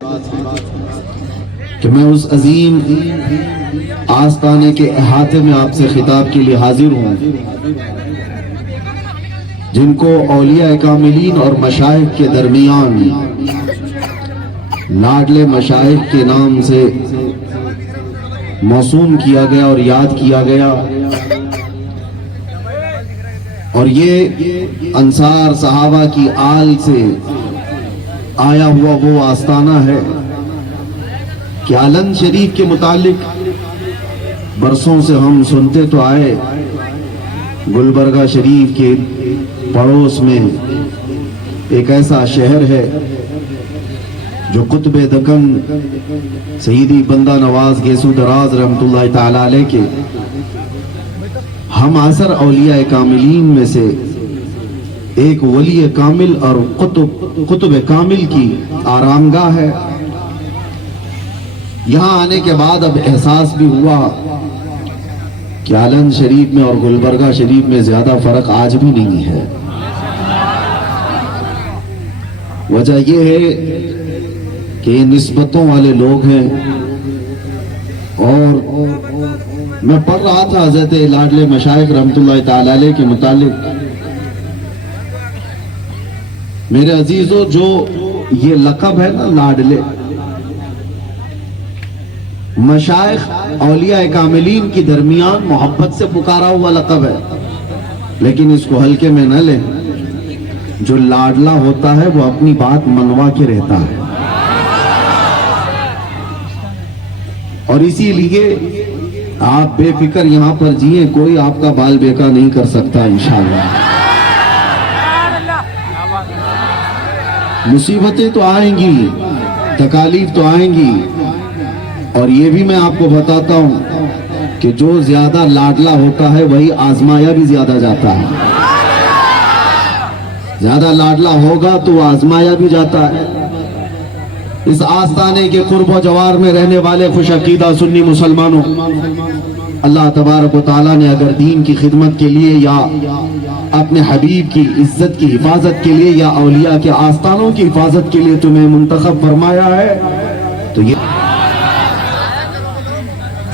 کہ میں اس عظیم آستانے کے احاطے میں آپ سے خطاب کے لیے حاضر ہوں جن کو اولیاء کاملین اور مشائخ کے درمیان لاڈلے مشائخ کے نام سے موسوم کیا گیا اور یاد کیا گیا، اور یہ انصار صحابہ کی آل سے آیا ہوا وہ آستانہ ہے کہ علن شریف کے متعلق برسوں سے ہم سنتے تو آئے۔ گلبرگہ شریف کے پڑوس میں ایک ایسا شہر ہے جو قطب دکن سیدی بندہ نواز گیسو دراز رحمت اللہ تعالی علیہ کے ہم عصر اولیاء کاملین میں سے ایک ولی کامل اور قطب کامل کی آرامگاہ ہے۔ یہاں آنے کے بعد اب احساس بھی ہوا کہ علن شریف میں اور گلبرگہ شریف میں زیادہ فرق آج بھی نہیں ہے۔ وجہ یہ ہے کہ یہ نسبتوں والے لوگ ہیں، اور میں پڑھ رہا تھا حضرت لاڈلے مشائخ رحمت اللہ تعالی علیہ کے متعلق۔ میرے عزیزو، جو یہ لقب ہے نا لاڈلے، مشائخ اولیاء کاملین کی درمیان محبت سے پکارا ہوا لقب ہے، لیکن اس کو ہلکے میں نہ لیں۔ جو لاڈلا ہوتا ہے وہ اپنی بات منوا کے رہتا ہے، اور اسی لیے آپ بے فکر یہاں پر جئیں، کوئی آپ کا بال بیکا نہیں کر سکتا انشاءاللہ۔ مصیبتیں تو آئیں گی، تکالیف تو آئیں گی، اور یہ بھی میں آپ کو بتاتا ہوں کہ جو زیادہ لاڈلا ہوتا ہے وہی آزمایا بھی زیادہ جاتا ہے۔ زیادہ لاڈلا ہوگا تو وہ آزمایا بھی جاتا ہے۔ اس آستانے کے قرب و جوار میں رہنے والے خوش عقیدہ سنی مسلمانوں، اللہ تبارک و تعالیٰ نے اگر دین کی خدمت کے لیے یا اپنے حبیب کی عزت کی حفاظت کے لیے یا اولیاء کے آستانوں کی حفاظت کے لیے تمہیں منتخب فرمایا ہے تو یہ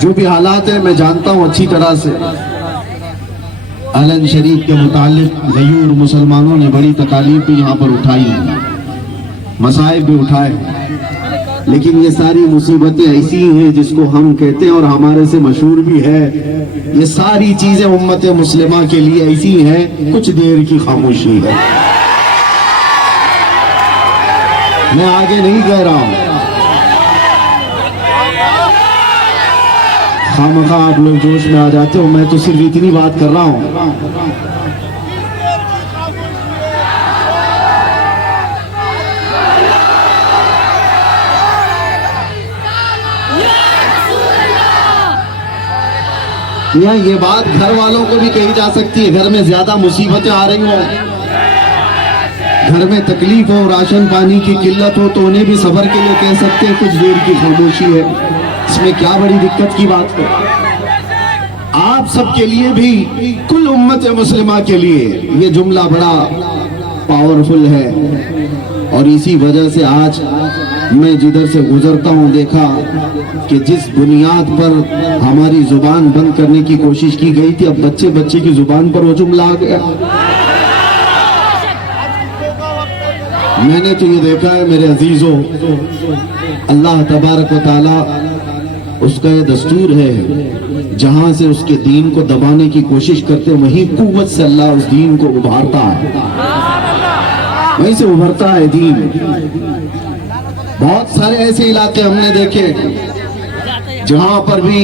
جو بھی حالات ہیں میں جانتا ہوں اچھی طرح سے۔ علن شریف کے متعلق غیور مسلمانوں نے بڑی تکالیف بھی یہاں پر اٹھائی ہیں، مصائب بھی اٹھائے، لیکن یہ ساری مصیبتیں ایسی ہیں جس کو ہم کہتے ہیں اور ہمارے سے مشہور بھی ہے، یہ ساری چیزیں امت مسلمہ کے لیے ایسی ہیں کچھ دیر کی خاموشی ہے۔ میں آگے نہیں کہہ رہا ہوں، خامخواہ آپ لوگ جوش میں آ جاتے ہو، میں تو صرف اتنی بات کر رہا ہوں۔ یہ بات گھر والوں کو بھی کہی جا سکتی ہے، گھر میں زیادہ مصیبتیں آ رہی ہوں، گھر میں تکلیف ہو، راشن پانی کی قلت ہو، تو انہیں بھی صبر کے لیے کہہ سکتے ہیں کچھ دیر کی خاموشی ہے، اس میں کیا بڑی دقت کی بات ہے۔ آپ سب کے لیے بھی، کل امت مسلمہ کے لیے یہ جملہ بڑا پاورفل ہے، اور اسی وجہ سے آج میں جدھر سے گزرتا ہوں دیکھا کہ جس بنیاد پر ہماری زبان بند کرنے کی کوشش کی گئی تھی، اب بچے بچے کی زبان پر وہ جملہ آ گیا۔ میں نے تو یہ دیکھا ہے میرے عزیزوں، اللہ تبارک و تعالی اس کا یہ دستور ہے، جہاں سے اس کے دین کو دبانے کی کوشش کرتے وہیں قوت سے اللہ اس دین کو ابھارتا ہے، وہیں سے ابھرتا ہے دین۔ بہت سارے ایسے علاقے ہم نے دیکھے جہاں پر بھی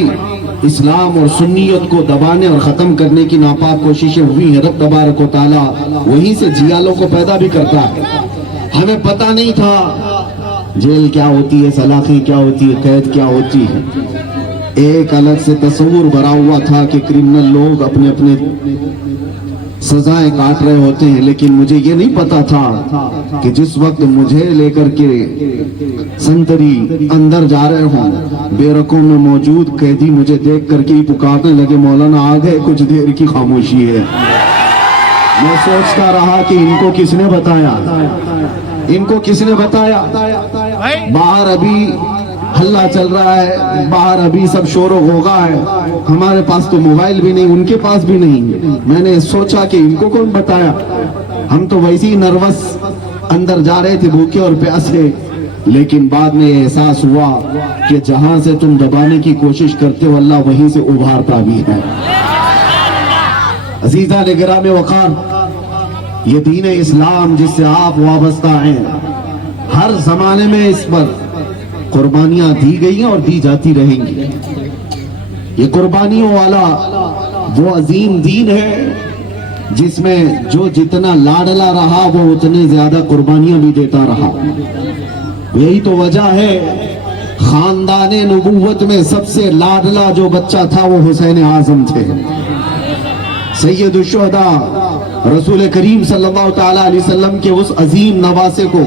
اسلام اور سنیت کو دبانے اور ختم کرنے کی ناپاک کوششیں ہوئی ہیں، رب تبارک و تعالیٰ وہیں سے جیالوں کو پیدا بھی کرتا ہے۔ ہمیں پتہ نہیں تھا جیل کیا ہوتی ہے، سلاخی کیا ہوتی ہے، قید کیا ہوتی ہے، ایک الگ سے تصور بھرا ہوا تھا کہ کرمنل لوگ اپنے اپنے سزائیں کاٹ رہے ہوتے ہیں، لیکن مجھے یہ نہیں پتا تھا کہ جس وقت مجھے لے کر کے سنتری اندر جا رہے ہوں، بے رکوں میں موجود قیدی مجھے دیکھ کر کے ہی پکارنے لگے، مولانا آ گئے، کچھ دیر کی خاموشی ہے۔ میں سوچتا رہا کہ ان کو کس نے بتایا، ان کو کس نے بتایا؟ باہر ابھی ہلہ چل رہا ہے، باہر ابھی سب شور و غوغا ہے، ہمارے پاس تو موبائل بھی نہیں، ان کے پاس بھی نہیں۔ میں نے سوچا کہ ان کو کون بتایا، ہم تو ویسے ہی نروس اندر جا رہے تھے بھوکے اور پیاسے، لیکن بعد میں یہ احساس ہوا کہ جہاں سے تم دبانے کی کوشش کرتے ہو اللہ وہیں سے ابھارتا بھی ہے۔ عزیزان گرامی وقار، یہ دین اسلام جس سے آپ وابستہ ہیں، ہر زمانے میں اس پر قربانیاں دی گئی ہیں اور دی جاتی رہیں گی۔ یہ قربانیوں والا وہ عظیم دین ہے جس میں جو جتنا لاڈلا رہا وہ اتنے زیادہ قربانیاں بھی دیتا رہا۔ یہی تو وجہ ہے خاندان نبوت میں سب سے لاڈلا جو بچہ تھا وہ حسین اعظم تھے، سید الشہداء، رسول کریم صلی اللہ تعالیٰ علیہ وسلم کے اس عظیم نواسے کو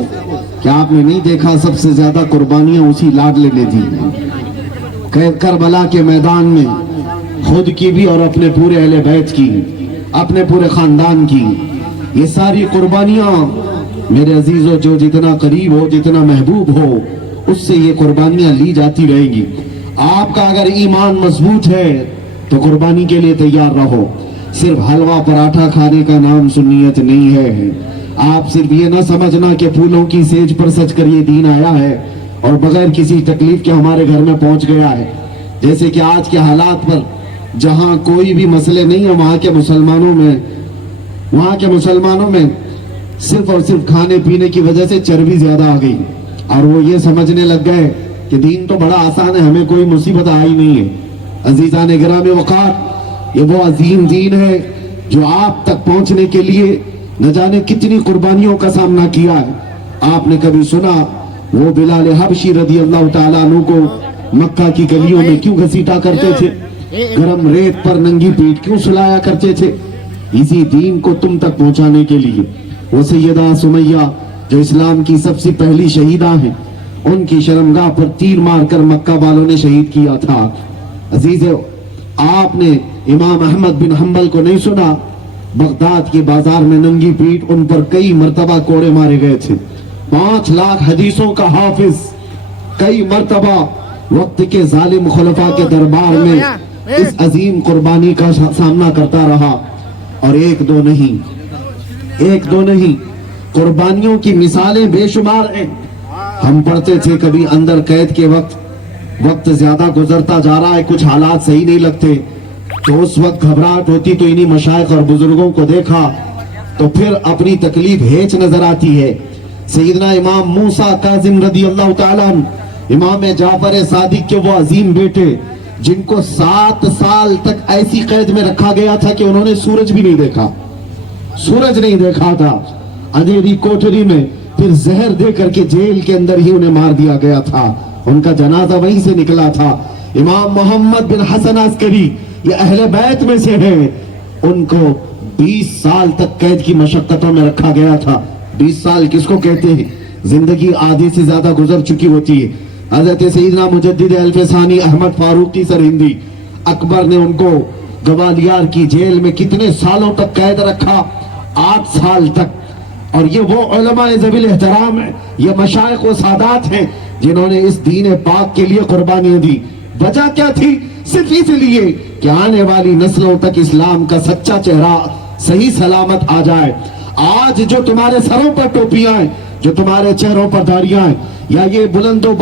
کیا آپ نے نہیں دیکھا؟ سب سے زیادہ قربانیاں اسی لاڈلے نے دی۔ کربلا کے میدان میں خود کی بھی اور اپنے پورے اہل بیت کی، اپنے پورے خاندان کی، یہ ساری قربانیاں میرے عزیزو جو جتنا قریب ہو، جتنا محبوب ہو، اس سے یہ قربانیاں لی جاتی رہیں گی۔ آپ کا اگر ایمان مضبوط ہے تو قربانی کے لیے تیار رہو۔ صرف حلوہ پراٹھا کھانے کا نام سنیت نہیں ہے۔ آپ صرف یہ نہ سمجھنا کہ پھولوں کی سیج پر سج کر یہ دین آیا ہے اور بغیر کسی تکلیف کے ہمارے گھر میں پہنچ گیا ہے۔ جیسے کہ آج کے حالات پر جہاں کوئی بھی مسئلے نہیں ہے، وہاں کے مسلمانوں میں صرف اور صرف کھانے پینے کی وجہ سے چربی زیادہ آ گئی، اور وہ یہ سمجھنے لگ گئے کہ دین تو بڑا آسان ہے، ہمیں کوئی مصیبت آئی نہیں ہے۔ عزیزان گرامی وقار، یہ وہ عظیم دین ہے جو آپ تک پہنچنے کے لیے نہ جانے کتنی قربانیوں کا سامنا کیا ہے۔ آپ نے کبھی سنا وہ بلال حبشی رضی اللہ تعالیٰ عنہ کو مکہ کی گلیوں میں کیوں گھسیٹا کرتے تھے؟ گرم ریت پر ننگی پیٹ کیوں سلایا کرتے تھے؟ اسی دین کو تم تک پہنچانے کے لیے۔ وہ سیدہ سمیہ جو اسلام کی سب سے پہلی شہیدہ ہیں، ان کی شرمگاہ پر تیر مار کر مکہ والوں نے شہید کیا تھا۔ عزیزو، آپ نے امام احمد بن حنبل کو نہیں سنا؟ بغداد کے بازار میں ننگی پیٹ ان پر کئی مرتبہ کوڑے مارے گئے تھے۔ 5 لاکھ حدیثوں کا حافظ کئی مرتبہ وقت کے ظالم خلفاء کے دربار میں اس عظیم قربانی کا سامنا کرتا رہا، اور ایک دو نہیں قربانیوں کی مثالیں بے شمار ہیں۔ ہم پڑھتے تھے کبھی اندر قید کے وقت زیادہ گزرتا جا رہا ہے، کچھ حالات صحیح نہیں لگتے، تو اس وقت گھبراہٹ ہوتی تو انہی مشائخ اور بزرگوں کو دیکھا تو پھر اپنی تکلیف ہیچ نظر آتی ہے۔ سیدنا امام موسیٰ کاظم رضی اللہ تعالیٰ عنہ، امام جعفر صادق کے وہ عظیم بیٹے جن کو 7 سال تک ایسی قید میں رکھا گیا تھا کہ انہوں نے سورج بھی نہیں دیکھا تھا، اندھیری کوٹری میں، پھر زہر دے کر کے جیل کے اندر ہی انہیں مار دیا گیا تھا، ان کا جنازہ وہیں سے نکلا تھا۔ امام محمد بن حسن عسکری، یہ اہل بیت میں سے ہیں، ان کو 20 سال تک قید کی مشقتوں میں رکھا گیا تھا۔ 20 سال کس کو کہتے ہیں؟ زندگی آدھی سے زیادہ گزر چکی ہوتی ہے۔ حضرت سیدنا مجدد الفسانی احمد فاروقی سرہندی، اکبر نے ان کو گوالیار کی جیل میں کتنے سالوں تک قید رکھا؟ 8 سال تک۔ اور یہ وہ علماء ذوی الاحترام ہیں، یہ مشائخ و سادات ہیں جنہوں نے اس دین پاک کے لیے قربانیاں دی۔ وجہ کیا تھی؟ صرف اس لیے کہ آنے والی نسلوں تک اسلام کا سچا چہرہ صحیح سلامت آ جائے۔ آج جو تمہارے سروں پر ٹوپیاں ہیں، جو تمہارے چہروں پر داڑیاں ہیں، یا یہ بلند و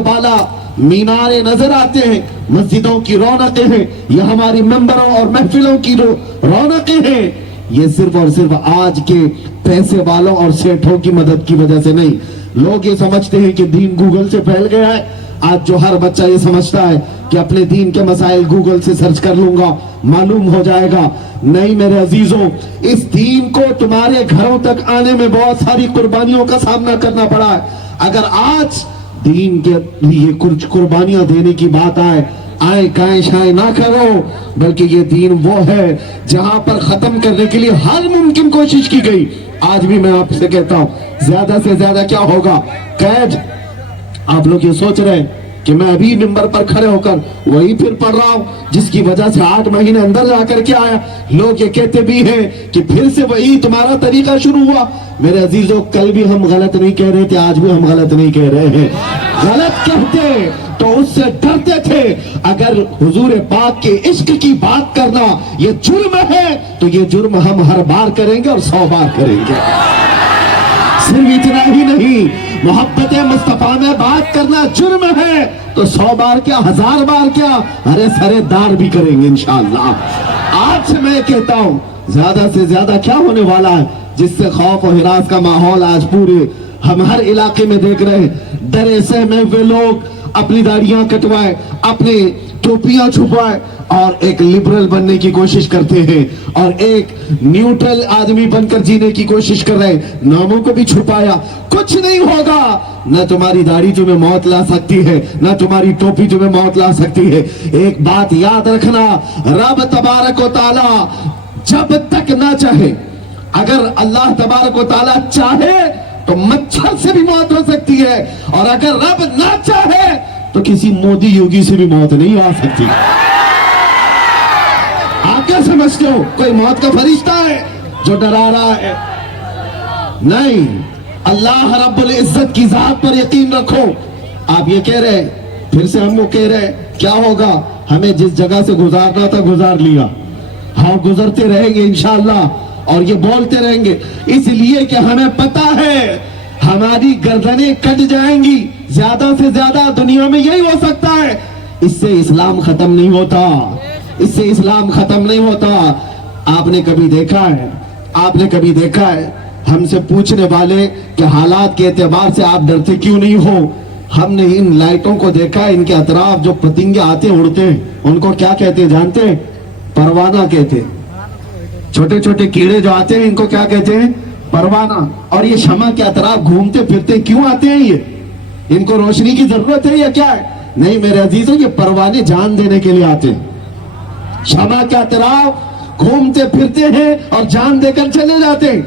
بالا مینارے نظر آتے ہیں، مسجدوں کی رونقیں ہیں، یہ ہماری ممبروں اور محفلوں کی رونقیں ہیں، یہ صرف اور صرف آج کے پیسے والوں اور سیٹھوں کی مدد کی وجہ سے نہیں۔ لوگ یہ سمجھتے ہیں کہ دین گوگل سے پھیل گیا ہے۔ آج جو ہر بچہ یہ سمجھتا ہے کہ اپنے دین کے مسائل گوگل سے سرچ کر لوں گا معلوم ہو جائے گا۔ نہیں میرے عزیزوں، اس دین کو تمہارے گھروں تک آنے میں بہت ساری قربانیوں کا سامنا کرنا پڑا ہے۔ اگر آج دین کے لیے کچھ قربانیاں دینے کی بات آئے کائیں شائیں نہ کرو، بلکہ یہ دین وہ ہے جہاں پر ختم کرنے کے لیے ہر ممکن کوشش کی گئی۔ آج بھی میں آپ سے کہتا ہوں، زیادہ سے زیادہ کیا ہوگا؟ قید۔ آپ لوگ یہ سوچ رہے ہیں کہ میں ابھی منبر پر کھڑے ہو کر وہی پھر پڑھ رہا ہوں جس کی وجہ سے 8 مہینے اندر جا کر کے آیا. لوگ یہ کہتے بھی ہیں کہ پھر سے وہی تمہارا طریقہ شروع ہوا. میرے عزیزوں کل بھی ہم غلط نہیں کہہ رہے تھے, آج بھی ہم غلط نہیں کہہ رہے ہیں. غلط کہتے تو اس سے ڈرتے تھے. اگر حضور پاک کے عشق کی بات کرنا یہ جرم ہے تو یہ جرم ہم ہر بار کریں گے اور 100 بار کریں گے. صرف اتنا ہی نہیں, محبت مصطفیٰ میں بات کرنا جرم ہے تو 100 بار کیا 1000 بار کیا ارے سرے دار بھی کریں گے انشاءاللہ. آج سے میں کہتا ہوں زیادہ سے زیادہ کیا ہونے والا ہے, جس سے خوف و ہراس کا ماحول آج پورے ہم ہر علاقے میں دیکھ رہے ہیں. ڈرے سہمے ہوئے لوگ اپنی داڑیاں کٹوائے, اپنی ٹوپیاں چھپائے اور ایک لبرل بننے کی کوشش کرتے ہیں اور ایک نیوٹرل آدمی بن کر جینے کی کوشش کر رہے ہیں. ناموں کو بھی چھپایا. کچھ نہیں ہوگا. نہ تمہاری داڑھی تمہیں موت لا سکتی ہے, نہ تمہاری ٹوپی تمہیں موت لا سکتی ہے. ایک بات یاد رکھنا, رب تبارک و تعالی جب تک نہ چاہے, اگر اللہ تبارک و تعالی چاہے تو مچھر سے بھی موت ہو سکتی ہے, اور اگر رب نہ چاہے تو کسی مودی یوگی سے بھی موت نہیں آ سکتی. آپ کیا سمجھتے ہو کوئی موت کا فرشتہ ہے جو ڈرا رہا ہے؟ نہیں, اللہ رب العزت کی ذات پر یقین رکھو. آپ یہ کہہ رہے, پھر سے ہم وہ کہہ رہے, کیا ہوگا, ہمیں جس جگہ سے گزارنا تھا گزار لیا, ہاں گزرتے رہیں گے انشاءاللہ اور یہ بولتے رہیں گے, اس لیے کہ ہمیں پتا ہے ہماری گردنیں کٹ جائیں گی. زیادہ سے زیادہ دنیا میں یہی ہو سکتا ہے. اس سے اسلام ختم نہیں ہوتا, اس سے اسلام ختم نہیں ہوتا. آپ نے کبھی دیکھا ہے, آپ نے کبھی دیکھا ہے ہم سے پوچھنے والے کہ حالات کے اعتبار سے آپ ڈرتے کیوں نہیں ہو؟ ہم نے ان لائٹوں کو دیکھا ہے, ان کے اطراف جو پتنگے آتے اڑتے ہیں ان کو کیا کہتے ہیں جانتے ہیں؟ پروانہ کہتے ہیں. چھوٹے چھوٹے کیڑے جو آتے ہیں ان کو کیا کہتے ہیں؟ پروانہ. اور یہ شمع کے اطراف گھومتے پھرتے کیوں آتے ہیں؟ یہ ان کو روشنی کی ضرورت ہے یا کیا ہے؟ نہیں میرے عزیزوں, یہ پروانے جان دینے کے لیے آتے ہیں. شمع کے اطراف گھومتے پھرتے ہیں اور جان دے کر چلے جاتے ہیں.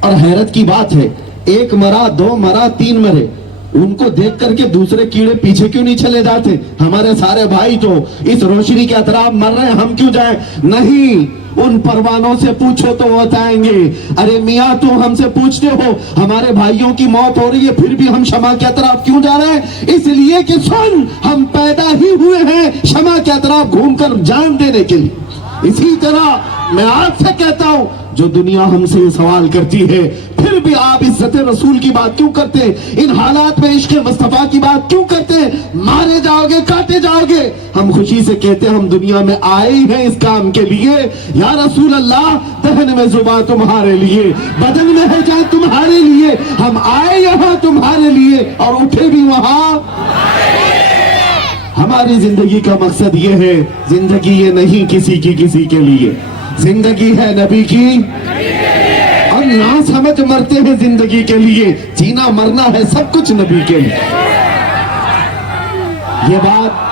اور حیرت کی بات ہے, 1 مرا 2 مرا 3 مرے, ان کو دیکھ کر کے دوسرے کیڑے پیچھے کیوں نہیں چلے جاتے؟ ہمارے سارے بھائی تو اس روشنی کے اطراف مر رہے ہیں, ہم کیوں جائیں؟ نہیں, ان پروانوں سے پوچھو تو وہ بتائیں گے. ارے میاں تم ہم سے پوچھتے ہو ہمارے بھائیوں کی موت ہو رہی ہے پھر بھی ہم شمع کے اطراف کیوں جا رہے ہیں؟ اس لیے کہ سن, ہم پیدا ہی ہوئے ہیں شمع کے اطراف گھوم کر جان دینے کے لیے. اسی طرح میں آج سے کہتا ہوں, جو دنیا ہم سے یہ سوال کرتی ہے پھر بھی آپ عزت رسول کی بات کیوں کرتے ہیں, ان حالات میں عشق مصطفیٰ کی بات کیوں کرتے ہیں؟ مارے جاؤ گے, کاٹے جاؤ گے. ہم خوشی سے کہتے ہیں ہم دنیا میں آئے ہی ہیں اس کام کے لیے. یا رسول اللہ, دہن میں زبان تمہارے لیے, بدن میں ہے جان تمہارے لیے. ہم آئے یہاں تمہارے لیے اور اٹھے بھی وہاں. ہماری زندگی کا مقصد یہ ہے, زندگی یہ نہیں کسی کی کسی کے لیے, زندگی ہے نبی کی, اور نہ سمجھ مرتے ہیں زندگی کے لیے, جینا مرنا ہے سب کچھ نبی کے لیے. یہ بات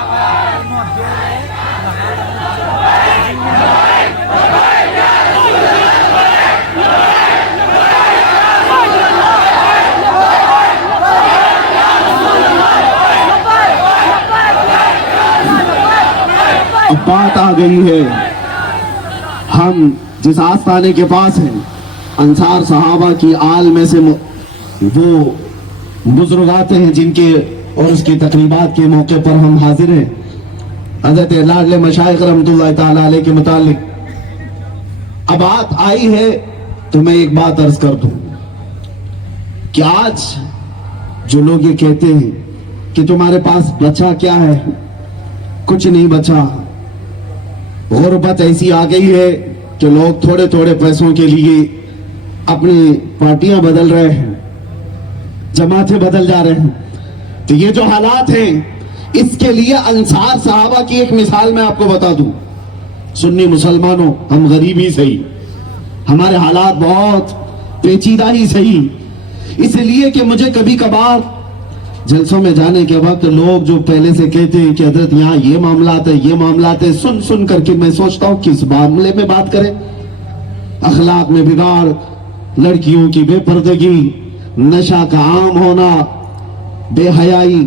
اب بات آ گئی ہے, ہم جس آستانے کے پاس ہیں انصار صحابہ کی آل میں سے وہ بزرگ آتے ہیں جن کے اور اس کی تقریبات کے موقع پر ہم حاضر ہیں. حضرت لاڈلے مشائخ رحمۃ اللہ تعالی علیہ کے متعلق اب بات آئی ہے تو میں ایک بات عرض کر دوں کہ آج جو لوگ یہ کہتے ہیں کہ تمہارے پاس بچا کیا ہے, کچھ نہیں بچا. غربت ایسی آ گئی ہے کہ لوگ تھوڑے تھوڑے پیسوں کے لیے اپنی پارٹیاں بدل رہے ہیں, جماعتیں بدل جا رہے ہیں. تو یہ جو حالات ہیں اس کے لیے انصار صحابہ کی ایک مثال میں آپ کو بتا دوں. سنی مسلمانوں, ہم غریب ہی صحیح, ہمارے حالات بہت پیچیدہ ہی صحیح, اس لیے کہ مجھے کبھی کبھار جلسوں میں جانے کے وقت لوگ جو پہلے سے کہتے ہیں کہ حضرت یہاں یہ معاملات ہے یہ معاملات ہے, سن سن کر کے میں سوچتا ہوں کس معاملے میں بات کریں. اخلاق میں بگاڑ, لڑکیوں کی بے پردگی, نشہ کا عام ہونا, بے حیائی,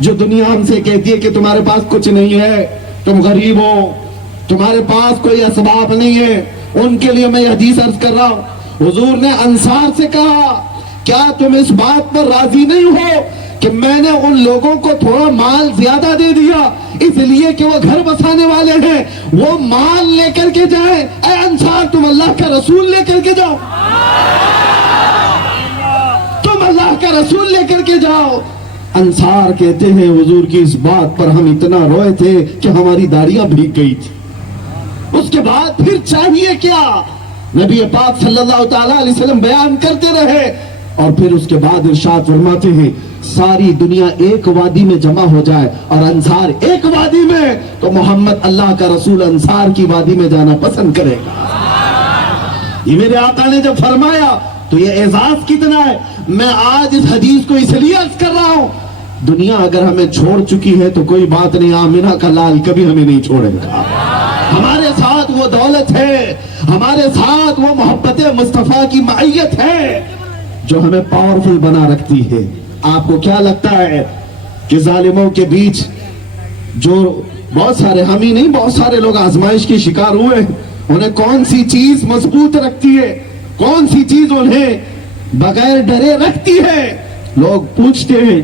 جو دنیا ہم سے کہتی ہے کہ تمہارے پاس کچھ نہیں ہے, تم غریب ہو, تمہارے پاس کوئی اسباب نہیں ہے, ان کے لیے میں یہ حدیث عرض کر رہا ہوں. حضور نے انصار سے کہا کیا تم اس بات پر راضی نہیں ہو کہ میں نے ان لوگوں کو تھوڑا مال زیادہ دے دیا اس لیے کہ وہ گھر بسانے والے ہیں, وہ مال لے کر کے جائیں. اے انصار تم اللہ کا رسول لے کر کے جاؤ, تم اللہ کا رسول لے کر کے جاؤ. انصار کہتے ہیں حضور کی اس بات پر ہم اتنا روئے تھے کہ ہماری داڑیاں بھیگ گئی تھی. اس کے بعد پھر چاہیے کیا؟ نبی پاک صلی اللہ تعالی علیہ وسلم بیان کرتے رہے اور پھر اس کے بعد ارشاد فرماتے ہیں ساری دنیا ایک وادی میں جمع ہو جائے اور انصار ایک وادی میں, تو محمد اللہ کا رسول انصار کی وادی میں جانا پسند کرے گا. یہ میرے آقا نے جب فرمایا تو یہ اعزاز کتنا ہے. میں آج اس حدیث کو اس لیے عرض کر رہا ہوں, دنیا اگر ہمیں چھوڑ چکی ہے تو کوئی بات نہیں, آمنہ کا لال کبھی ہمیں نہیں چھوڑے گا. ہمارے ساتھ وہ دولت ہے, ہمارے ساتھ وہ محبت مصطفیٰ کی معیت ہے جو ہمیں پاورفل بنا رکھتی ہے. آپ کو کیا لگتا ہے کہ ظالموں کے بیچ جو بہت سارے, ہم ہی نہیں بہت سارے لوگ آزمائش کے شکار ہوئے, انہیں کون سی چیز مضبوط رکھتی ہے, کون سی چیز انہیں بغیر ڈرے رکھتی ہے؟ لوگ پوچھتے ہیں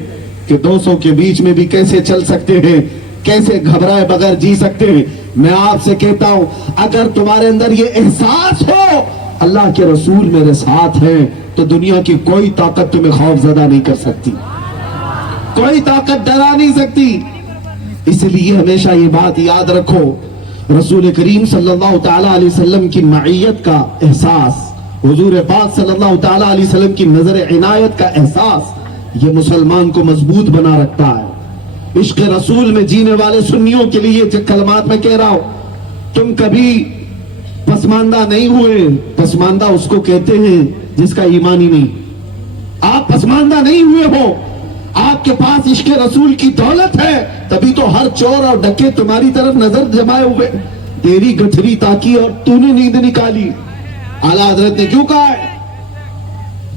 کہ 200 کے بیچ میں بھی کیسے چل سکتے ہیں, کیسے گھبرائے بغیر جی سکتے ہیں. میں آپ سے کہتا ہوں اگر تمہارے اندر یہ احساس ہو اللہ کے رسول میرے ساتھ ہیں تو دنیا کی کوئی طاقت تمہیں خوف زدہ نہیں کر سکتی, کوئی طاقت ڈرا نہیں سکتی. اس لیے ہمیشہ یہ بات یاد رکھو, رسول کریم صلی اللہ تعالی علیہ وسلم کی معیت کا احساس, حضور پاک صلی اللہ تعالی علیہ وسلم کی نظر عنایت کا احساس یہ مسلمان کو مضبوط بنا رکھتا ہے. عشق رسول میں جینے والے سنیوں کے لیے جو کلمات میں کہہ رہا ہوں, تم کبھی پسماندہ نہیں ہوئے. پسماندہ اس کو کہتے ہیں جس کا ایمان ہی نہیں. آپ پسماندہ نہیں ہوئے ہو, آپ کے پاس عشق رسول کی دولت ہے, تبھی تو ہر چور اور ڈکے تمہاری طرف نظر جمائے ہوئے, تیری گٹھری تاکی اور تو نے نیند نکالی. اعلیٰ حضرت نے کیوں کہا ہے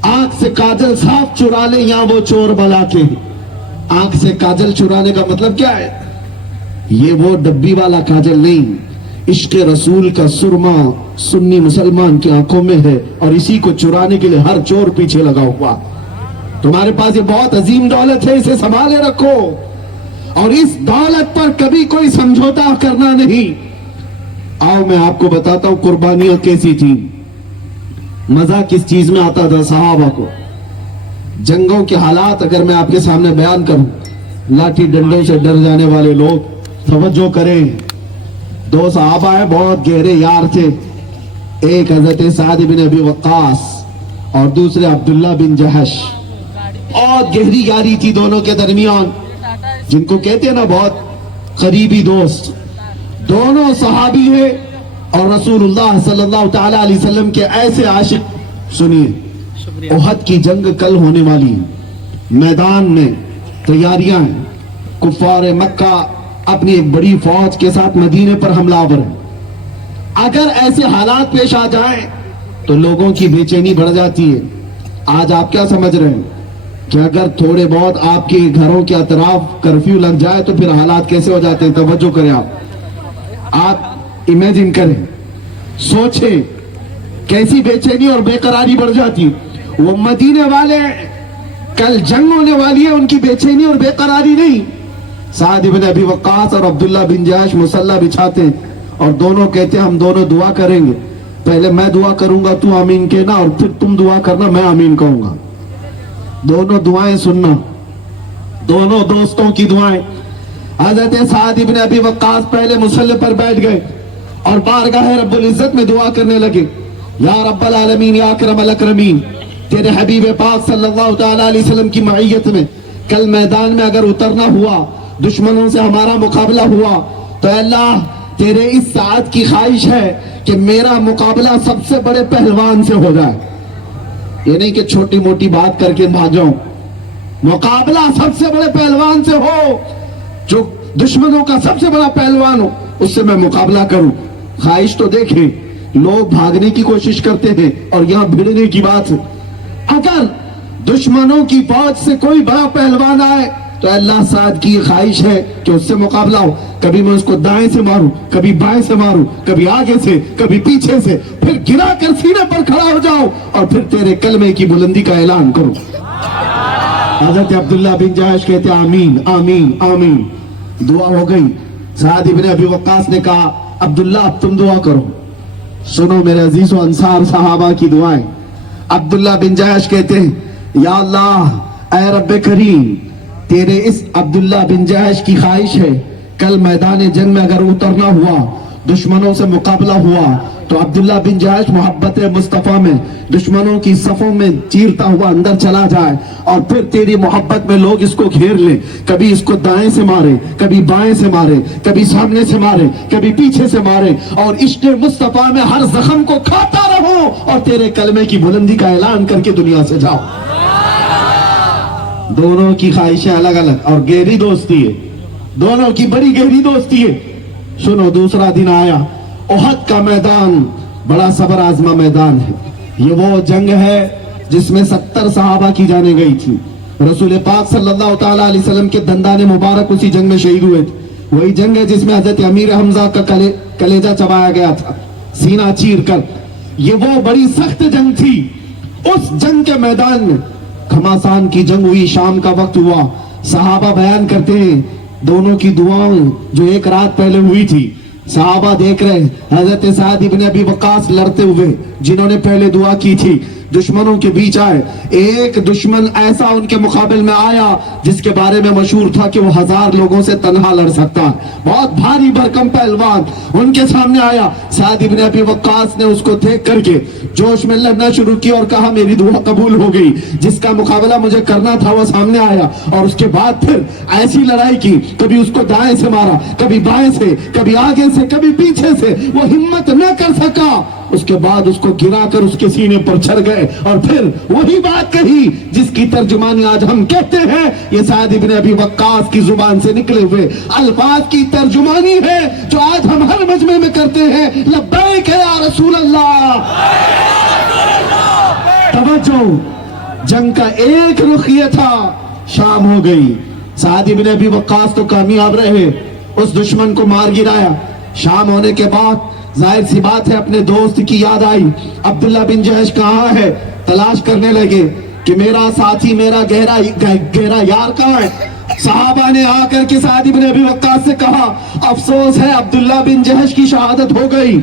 آنکھ سے کاجل صاف چرا لے یا وہ چور بلا کے. آنکھ سے کاجل چرانے کا مطلب کیا ہے؟ یہ وہ ڈبی والا کاجل نہیں, عشق رسول کا سرما سنی مسلمان کی آنکھوں میں ہے اور اسی کو چرانے کے لیے ہر چور پیچھے لگا ہوا. تمہارے پاس یہ بہت عظیم دولت ہے, اسے سنبھالے رکھو اور اس دولت پر کبھی کوئی سمجھوتا کرنا نہیں. آؤ میں آپ کو بتاتا ہوں قربانیاں کیسی تھی, مزہ کس چیز میں آتا تھا صحابہ کو. جنگوں کے حالات اگر میں آپ کے سامنے بیان کروں, لاٹھی ڈنڈوں سے ڈر جانے والے لوگ, توجہ کریں. 2 صحابہ ہیں بہت گہرے یار تھے, ایک حضرت سعد بن ابی وقاص اور دوسرے عبداللہ بن جہش. بہت گہری یاری تھی دونوں کے درمیان, جن کو کہتے ہیں نا بہت قریبی دوست. دونوں صحابی ہیں اور رسول اللہ صلی اللہ تعالی علیہ وسلم کے ایسے عاشق. سنیے, احد کی جنگ کل ہونے والی, میدان میں تیاریاں ہیں, کفار مکہ اپنی ایک بڑی فوج کے ساتھ مدینے پر حملہ آور ہیں. اگر ایسے حالات پیش آ جائیں تو لوگوں کی بے چینی بڑھ جاتی ہے. آج آپ کیا سمجھ رہے ہیں کہ اگر تھوڑے بہت آپ کے گھروں کے اطراف کرفیو لگ جائے تو پھر حالات کیسے ہو جاتے ہیں؟ توجہ کریں, آپ امیجن کریں, سوچیں کیسی بے چینی اور بے قراری بڑھ جاتی. وہ مدینے والے کل جنگ ہونے والی ہے, ان کی بے چینی اور بے قراری نہیں. سعد بن ابی وقاص اور عبداللہ بن جہش مصلی بچھاتے ہیں اور دونوں کہتے ہیں ہم دونوں دعا کریں گے, پہلے میں دعا کروں گا تو آمین کہنا اور پھر تم دعا کرنا میں آمین کہوں گا. دونوں دعائیں سننا, دونوں دوستوں کی دعائیں. حضرت سعد بن ابی وقاص پہلے مصلی پر بیٹھ گئے اور بارگاہ رب العزت میں دعا کرنے لگے, یا رب العالمین یا اکرم الاکرمین, تیرے حبیب پاک صلی اللہ تعالی علیہ وسلم کی معیت میں کل میدان میں اگر اترنا ہوا, دشمنوں سے ہمارا مقابلہ ہوا, تو اے اللہ تیرے اس ساعت کی خواہش ہے کہ میرا مقابلہ سب سے بڑے پہلوان سے ہو جائے. یہ نہیں کہ چھوٹی موٹی بات کر کے بھاگ جاؤں, مقابلہ سب سے بڑے پہلوان سے ہو, جو دشمنوں کا سب سے بڑا پہلوان ہو, اس سے میں مقابلہ کروں. خواہش تو دیکھیں, لوگ بھاگنے کی کوشش کرتے ہیں اور یہاں بھیڑنے کی بات ہے. اگر دشمنوں کی فوج سے کوئی بڑا پہلوان آئے تو اللہ سعد کی یہ خواہش ہے کہ اس سے مقابلہ ہو، کبھی میں اس کو دائیں سے ماروں، کبھی بائیں سے ماروں، کبھی آگے سے، کبھی پیچھے سے، پھر گرا کر سینے پر کھڑا ہو جاؤ اور پھر تیرے کلمے کی بلندی کا اعلان کروں۔ حضرت عبداللہ بن جہش کہتے آمین آمین آمین۔ دعا ہو گئی۔ سعد ابن ابی وقاص نے کہا عبداللہ اب تم دعا کرو۔ سنو میرے عزیز و انصار صحابہ کی دعائیں۔ عبداللہ بن جہش کہتے ہیں یا اللہ اے رب کریم، تیرے اس عبداللہ بن جہش کی خواہش ہے کل میدان جنگ میں اگر اترنا ہوا، دشمنوں سے مقابلہ ہوا تو عبداللہ بن جہش محبت مصطفیٰ میں دشمنوں کی صفوں میں چیرتا ہوا اندر چلا جائے اور پھر تیری محبت میں لوگ اس کو گھیر لیں، کبھی اس کو دائیں سے مارے، کبھی بائیں سے مارے، کبھی سامنے سے مارے، کبھی پیچھے سے مارے، اور عشق مصطفیٰ میں ہر زخم کو کھاتا رہو اور تیرے کلمے کی بلندی کا اعلان کر کے دنیا سے جاؤ۔ دونوں کی خواہشیں الگ الگ اور گہری دوستی ہے، دونوں کی بڑی گہری دوستی ہے۔ سنو دوسرا دن آیا، احد کا میدان بڑا صبر آزما میدان ہے۔ یہ وہ جنگ ہے جس میں 70 صحابہ کی جانیں گئی تھی۔ رسول پاک صلی اللہ تعالیٰ علیہ وسلم کے دندان مبارک اسی جنگ میں شہید ہوئے تھے۔ وہی جنگ ہے جس میں حضرت امیر حمزہ کا کلیجہ چبایا گیا تھا سینہ چیر کر۔ یہ وہ بڑی سخت جنگ تھی۔ اس جنگ کے میدان میں گھماسان کی جنگ ہوئی، شام کا وقت ہوا۔ صحابہ بیان کرتے ہیں دونوں کی دعاؤں جو ایک رات پہلے ہوئی تھی، صحابہ دیکھ رہے حضرت سعد ابن ابی وقاص لڑتے ہوئے جنہوں نے پہلے دعا کی تھی، دشمنوں کے بیچ آئے۔ ایک دشمن ایسا ان کے مقابل میں آیا جس کے بارے میں مشہور تھا کہ وہ 1000 لوگوں سے تنہا لڑ سکتا ہے، بہت بھاری بھرکم پہلوان ان کے سامنے آیا۔ سعد ابن ابی وقاص نے اس کو دیکھ کر کے جوش میں لڑنا شروع کیا اور کہا میری دعا قبول ہو گئی، جس کا مقابلہ مجھے کرنا تھا وہ سامنے آیا۔ اور اس کے بعد پھر ایسی لڑائی کی، کبھی اس کو دائیں سے مارا، کبھی بائیں سے، کبھی آگے سے، کبھی پیچھے سے، وہ ہمت نہ کر سکا۔ اس کے بعد اس کو گرا کر اس کے سینے پر چڑھ گئے اور پھر وہی بات کہی جس کی ترجمانی آج ہم کہتے ہیں۔ یہ سعد ابن ابی وقاص کی زبان سے نکلے ہوئے الفاظ کی ترجمانی ہے جو آج ہم ہر مجمع میں کرتے ہیں، لبیک یا رسول اللہ۔ توجہ، جنگ کا ایک رخ یہ تھا، شام ہو گئی، سعد ابن ابی وقاص تو کامیاب رہے، اس دشمن کو مار گرایا۔ شام ہونے کے بعد ظاہر سی بات ہے اپنے دوست کی یاد آئی، عبداللہ بن جہش کہاں ہے؟ تلاش کرنے لگے کہ میرا ساتھی، میرا گہرا یار کہاں ہے؟ صحابہ نے آ کر کے سعد ابن ابی وقاص سے کہا افسوس ہے عبداللہ بن جہش کی شہادت ہو گئی،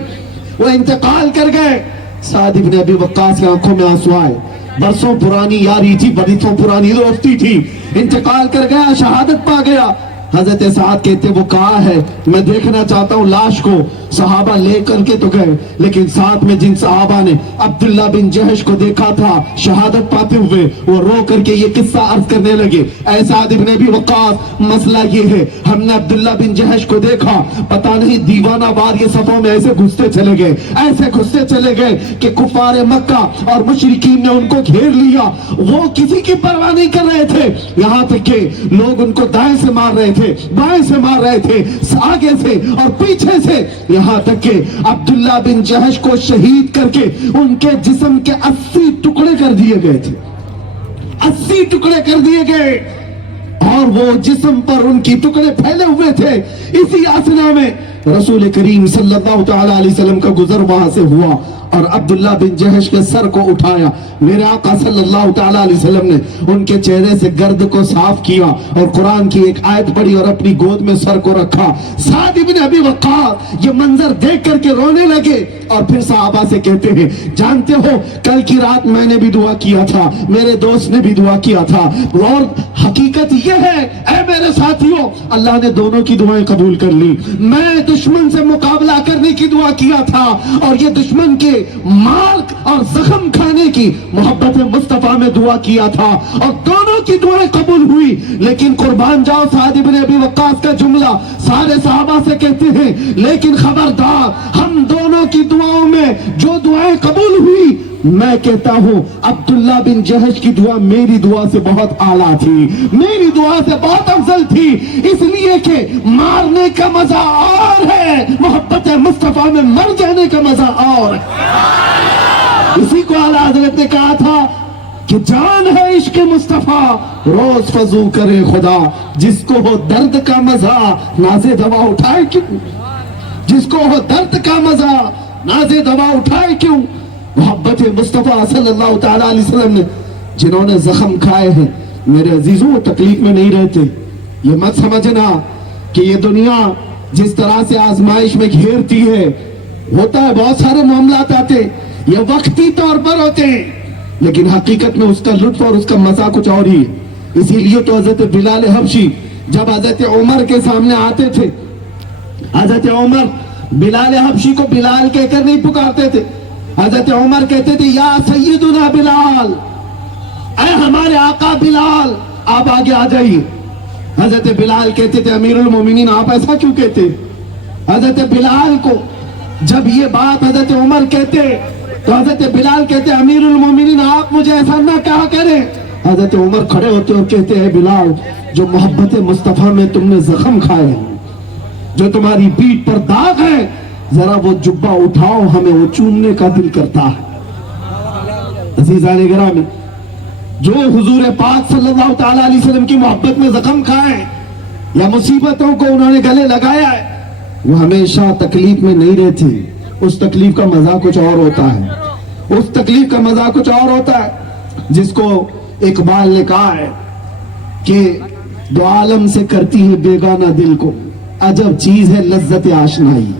وہ انتقال کر گئے۔ سعد ابن ابی وقاص کی آنکھوں میں آنسو آئے، برسوں پرانی یاری تھی، برسوں پرانی دوستی تھی، انتقال کر گیا، شہادت پا گیا۔ حضرت سعد کہتے وہ کہاں ہے؟ میں دیکھنا چاہتا ہوں لاش کو۔ صحابہ لے کر کے تو گئے، لیکن ساتھ میں جن صحابہ نے عبداللہ بن جہش کو دیکھا تھا شہادت پاتے ہوئے، وہ رو کر کے یہ قصہ عرض کرنے لگے، اے سعد ابن ابی وقاص، مسئلہ یہ ہے ہم نے عبداللہ بن جہش کو دیکھا، پتہ نہیں دیوانہ وار یہ صفوں میں ایسے گھستے چلے گئے، ایسے گھستے چلے گئے کہ کفار مکہ اور مشرکین نے ان کو گھیر لیا، وہ کسی کی پرواہ نہیں کر رہے تھے، یہاں تک کہ لوگ ان کو دائیں سے مار رہے تھے، بائیں سے مار رہے تھے، آگے سے اور پیچھے سے، یہاں تک کہ عبداللہ بن جہش کو شہید کر کے ان کے جسم کے 80 ٹکڑے کر دیے گئے تھے، 80 ٹکڑے کر دیے گئے، اور وہ جسم پر ان کی ٹکڑے پھیلے ہوئے تھے۔ اسی آسنا میں رسول کریم صلی اللہ تعالیٰ علیہ وسلم کا گزر وہاں سے ہوا اور عبداللہ بن جہش کے سر کو اٹھایا، میرے آقا صلی اللہ تعالیٰ علیہ وسلم نے ان کے چہرے سے گرد کو صاف کیا اور قرآن کی ایک آیت پڑھی اور اپنی گود میں سر کو رکھا۔ سعد ابن ابی وقاص یہ منظر دیکھ کر کے رونے لگے اور پھر صحابہ سے کہتے ہیں جانتے ہو کل کی رات میں نے بھی دعا کیا تھا، میرے دوست نے بھی دعا کیا تھا، اور حقیقت یہ ہے اے میرے ساتھیوں اللہ نے دونوں کی دعائیں قبول کر لی۔ میں دشمن سے مقابلہ کرنے کی دعا کیا تھا اور یہ دشمن کے مار اور زخم کھانے کی محبت مصطفیٰ میں دعا کیا تھا اور دونوں کی دعائیں قبول ہوئی۔ لیکن قربان جاؤ سعد ابن ابی وقاص کا جملہ سارے صحابہ سے کہتے ہیں لیکن خبردار ہم دونوں کی دعاؤں میں جو دعائیں قبول ہوئی میں کہتا ہوں عبداللہ بن جہش کی دعا میری دعا سے بہت اعلیٰ تھی، میری دعا سے بہت افضل تھی، اس لیے کہ مارنے کا مزہ اور ہے، محبت مصطفیٰ میں مر جانے کا مزہ اور ہے۔ اسی کو اعلیٰ حضرت نے کہا تھا کہ کہ جان ہے عشق مصطفیٰ روز فضو کرے خدا، جس کو ہو درد کا مزہ ناز دوا اٹھائے کیوں، جس کو ہو درد کا مزہ ناز دوا اٹھائے کیوں۔ محبت مصطفیٰ صلی اللہ تعالیٰ علیہ وسلم نے جنہوں نے زخم کھائے ہیں میرے عزیزوں وہ تکلیف میں نہیں رہتے۔ یہ مت سمجھنا کہ یہ دنیا جس طرح سے آزمائش میں گھیرتی ہے، ہوتا ہے بہت سارے معاملات آتے یہ وقتی طور پر ہوتے ہیں، لیکن حقیقت میں اس کا لطف اور اس کا مزہ کچھ اور ہی ہے۔ اسی لیے تو حضرت بلال حبشی جب حضرت عمر کے سامنے آتے تھے، حضرت عمر بلال حبشی کو بلال کہہ کر نہیں پکارتے تھے، حضرت عمر کہتے تھے یا سیدنا بلال، اے ہمارے آقا بلال آپ آگے آ جائیے۔ حضرت بلال کہتے تھے امیر المومنین آپ ایسا کیوں کہتے؟ حضرت بلال کو جب یہ بات حضرت عمر کہتے تو حضرت بلال کہتے امیر المومنین آپ مجھے ایسا نہ کہا کریں۔ حضرت عمر کھڑے ہوتے اور کہتے ہیں بلال جو محبت مصطفیٰ میں تم نے زخم کھائے ہیں، جو تمہاری پیٹھ پر داغ ہے، ذرا وہ جبہ اٹھاؤ ہمیں وہ چومنے کا دل کرتا ہے۔ عزیزان گرامی، جو حضور پاک صلی اللہ تعالیٰ علیہ وسلم کی محبت میں زخم کھائے یا مصیبتوں کو انہوں نے گلے لگایا ہے، وہ ہمیشہ تکلیف میں نہیں رہتے، اس تکلیف کا مزہ کچھ اور ہوتا ہے، اس تکلیف کا مزہ کچھ اور ہوتا ہے، جس کو اقبال نے کہا ہے کہ دو عالم سے کرتی ہے بیگانہ دل کو، عجب چیز ہے لذت آشنائی۔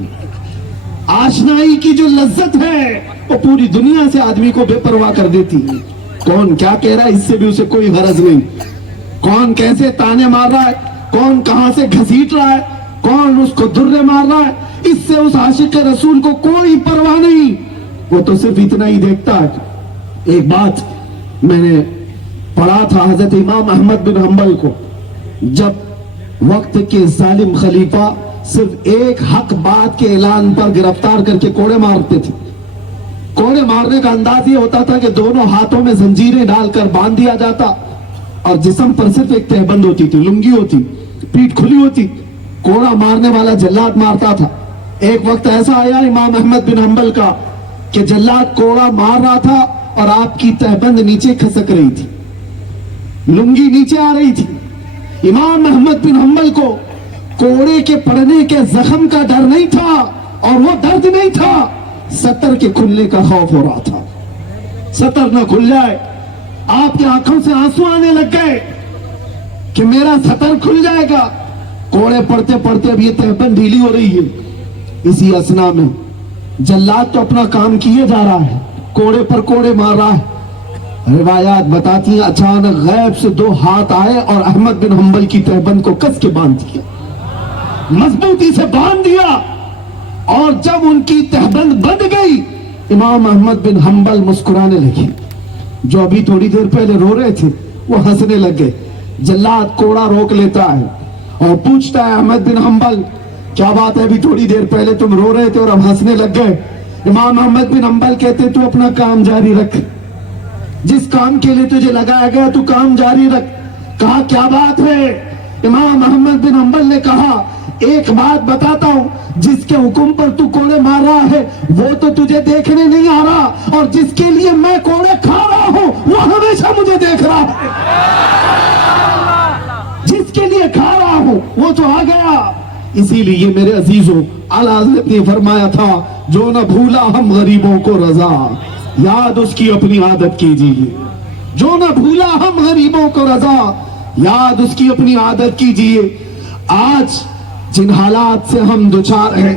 آشنائی کی جو لذت ہے وہ پوری دنیا سے آدمی کو بے پرواہ کر دیتی ہے۔ کون کیا کہہ رہا ہے اس سے بھی اسے کوئی غرض نہیں، کون کیسے تانے مار رہا ہے، کون کہاں سے گھسیٹ رہا ہے، کون اس کو درے مار رہا ہے، اس سے اس عاشق رسول کو کوئی پرواہ نہیں، وہ تو صرف اتنا ہی دیکھتا ہے۔ ایک بات میں نے پڑھا تھا حضرت امام احمد بن حنبل کو، جب وقت کے ظالم خلیفہ صرف ایک حق بات کے اعلان پر گرفتار کر کے کوڑے مارتے تھے، کوڑے مارنے کا انداز یہ ہوتا تھا کہ دونوں ہاتھوں میں زنجیریں ڈال کر باندھ دیا جاتا اور جسم پر صرف ایک تہبند ہوتی تھی، لنگی ہوتی، پیٹھ کھلی ہوتی، کوڑا مارنے والا جلاد مارتا تھا۔ ایک وقت ایسا آیا امام احمد بن حنبل کا کہ جلاد کوڑا مار رہا تھا اور آپ کی تہبند نیچے کھسک رہی تھی، لنگی نیچے آ رہی تھی۔ امام احمد بن حنبل کو کوڑے کے پڑنے کے زخم کا ڈر نہیں تھا اور وہ درد نہیں تھا، سطر کے کھلنے کا خوف ہو رہا تھا، سطر نہ کھل جائے۔ آپ کی آنکھوں سے آنسو آنے لگ گئے کہ میرا سطر کھل جائے گا۔ کوڑے پڑتے پڑتے اب یہ تہبند ڈھیلی ہو رہی ہے، اسی اسنا میں جلاد تو اپنا کام کیے جا رہا ہے، کوڑے پر کوڑے مار رہا ہے۔ روایات بتاتی ہیں اچانک غیب سے دو ہاتھ آئے اور احمد بن حنبل کی تہبند کو کس کے باندھ دیا، مضبوطی سے باندھ دیا، اور جب ان کی تہبند بند گئی امام احمد بن حنبل مسکرانے لگے، جو ابھی تھوڑی دیر پہلے رو رہے تھے وہ ہنسنے لگ گئے۔ جلاد کوڑا روک لیتا ہے اور پوچھتا ہے احمد بن حنبل کیا بات ہے، ابھی تھوڑی دیر پہلے تم رو رہے تھے اور اب ہنسنے لگ گئے؟ امام احمد بن حنبل کہتے تو اپنا کام جاری رکھ، جس کام کے لیے تجھے لگایا گیا تو کام جاری رکھ۔ کہا کیا بات ہے؟ امام احمد بن حنبل نے کہا ایک بات بتاتا ہوں، جس کے حکم پر تو کوڑے مار رہا ہے وہ تو تجھے دیکھنے نہیں آ رہا، اور جس کے لیے میں کوڑے کھا رہا ہوں وہ ہمیشہ مجھے دیکھ رہا ہے۔ جس کے لیے کھا رہا ہوں وہ تو آ گیا۔ اسی لیے میرے عزیزوں اعلیٰ حضرت نے فرمایا تھا جو نہ بھولا ہم غریبوں کو رضا، یاد اس کی اپنی عادت کیجیے۔ جو نہ بھولا ہم غریبوں کو رضا، یاد اس کی اپنی عادت کیجیے۔ آج جن حالات سے ہم دوچار ہیں